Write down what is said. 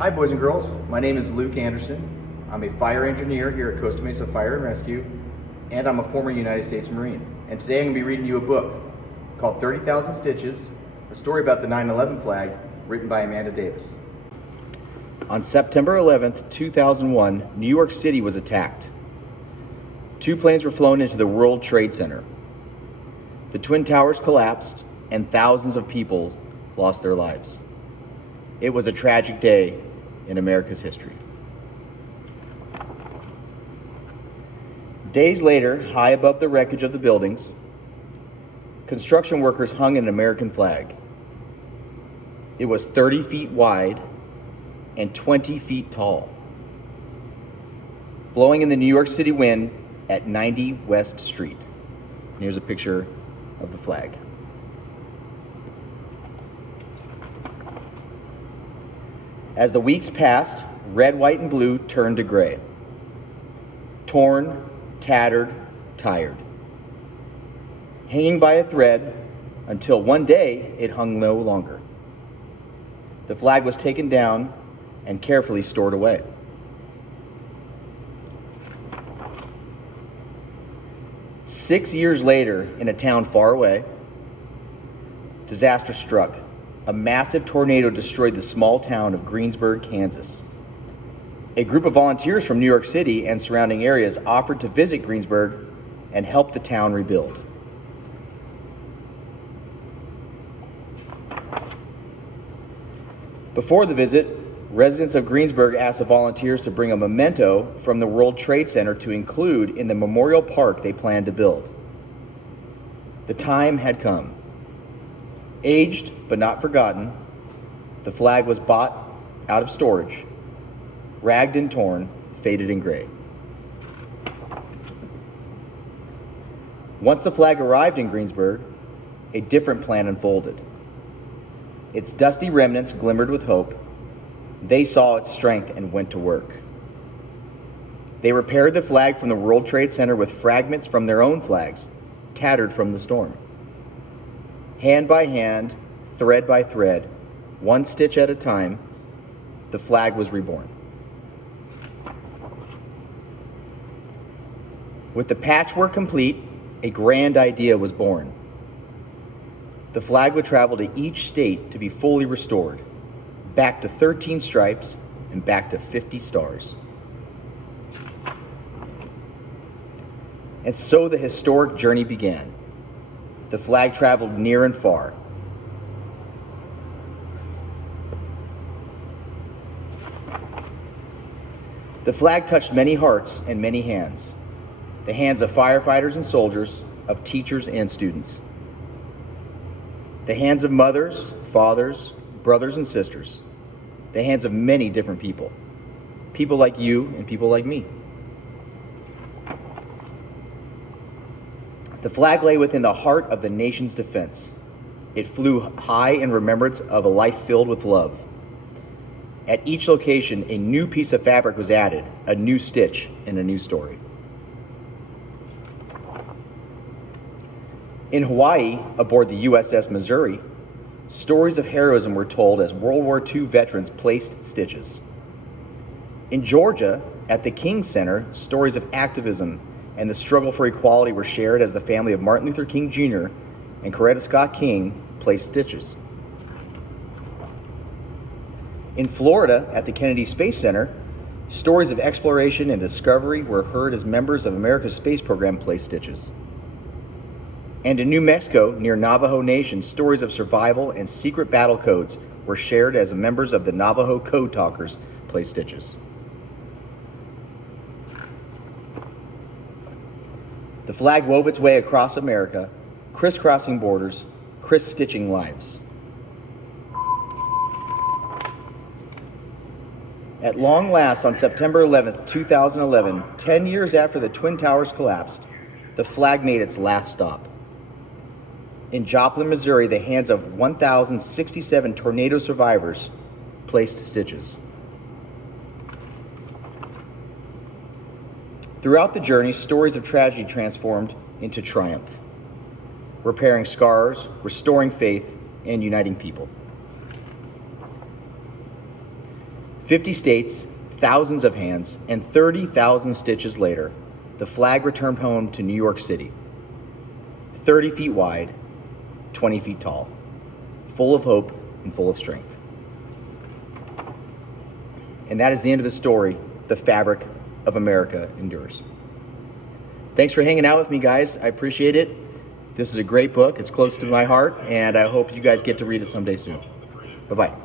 Hi boys and girls, my name is Luke Anderson. I'm a fire engineer here at Costa Mesa Fire and Rescue, and I'm a former United States Marine. And today I'm going to be reading you a book called 30,000 Stitches, a story about the 9/11 flag, written by Amanda Davis. On September 11th, 2001, New York City was attacked. 2 planes were flown into the World Trade Center. The Twin Towers collapsed and thousands of people lost their lives. It was a tragic day in America's history. Days later, high above the wreckage of the buildings, construction workers hung an American flag. It was 30 feet wide and 20 feet tall, blowing in the New York City wind at 90 West Street. And here's a picture of the flag. As the weeks passed, red, white, and blue turned to gray. Torn, tattered, tired. Hanging by a thread until one day it hung no longer. The flag was taken down and carefully stored away. Six years later, in a town far away, disaster struck. A massive tornado destroyed the small town of Greensburg, Kansas. A group of volunteers from New York City and surrounding areas offered to visit Greensburg and help the town rebuild. Before the visit, residents of Greensburg asked the volunteers to bring a memento from the World Trade Center to include in the memorial park they planned to build. The time had come. Aged but not forgotten, the flag was bought out of storage, ragged and torn, faded and gray. Once the flag arrived in Greensburg, a different plan unfolded. Its dusty remnants glimmered with hope. They saw its strength and went to work. They repaired the flag from the World Trade Center with fragments from their own flags, tattered from the storm. Hand by hand, thread by thread, one stitch at a time, the flag was reborn. With the patchwork complete, a grand idea was born. The flag would travel to each state to be fully restored, back to 13 stripes and back to 50 stars. And so the historic journey began. The flag traveled near and far. The flag touched many hearts and many hands. The hands of firefighters and soldiers, of teachers and students. The hands of mothers, fathers, brothers and sisters. The hands of many different people. People like you and people like me. The flag lay within the heart of the nation's defense. It flew high in remembrance of a life filled with love. At each location, a new piece of fabric was added, a new stitch in a new story. In Hawaii, aboard the USS Missouri, stories of heroism were told as World War II veterans placed stitches. In Georgia, at the King Center, stories of activism and the struggle for equality were shared as the family of Martin Luther King Jr. and Coretta Scott King placed stitches. In Florida, at the Kennedy Space Center, stories of exploration and discovery were heard as members of America's space program placed stitches. And in New Mexico, near Navajo Nation, stories of survival and secret battle codes were shared as members of the Navajo Code Talkers placed stitches. The flag wove its way across America, crisscrossing borders, criss-stitching lives. At long last, on September 11th, 2011, 10 years after the Twin Towers collapsed, the flag made its last stop. In Joplin, Missouri, the hands of 1,067 tornado survivors placed stitches. Throughout the journey, stories of tragedy transformed into triumph, repairing scars, restoring faith, and uniting people. 50 states, thousands of hands, and 30,000 stitches later, the flag returned home to New York City. 30 feet wide, 20 feet tall, full of hope and full of strength. And that is the end of the story. The fabric of America endures. Thanks for hanging out with me, guys. I appreciate it. This is a great book. It's close to my heart, and I hope you guys get to read it someday soon. Bye-bye.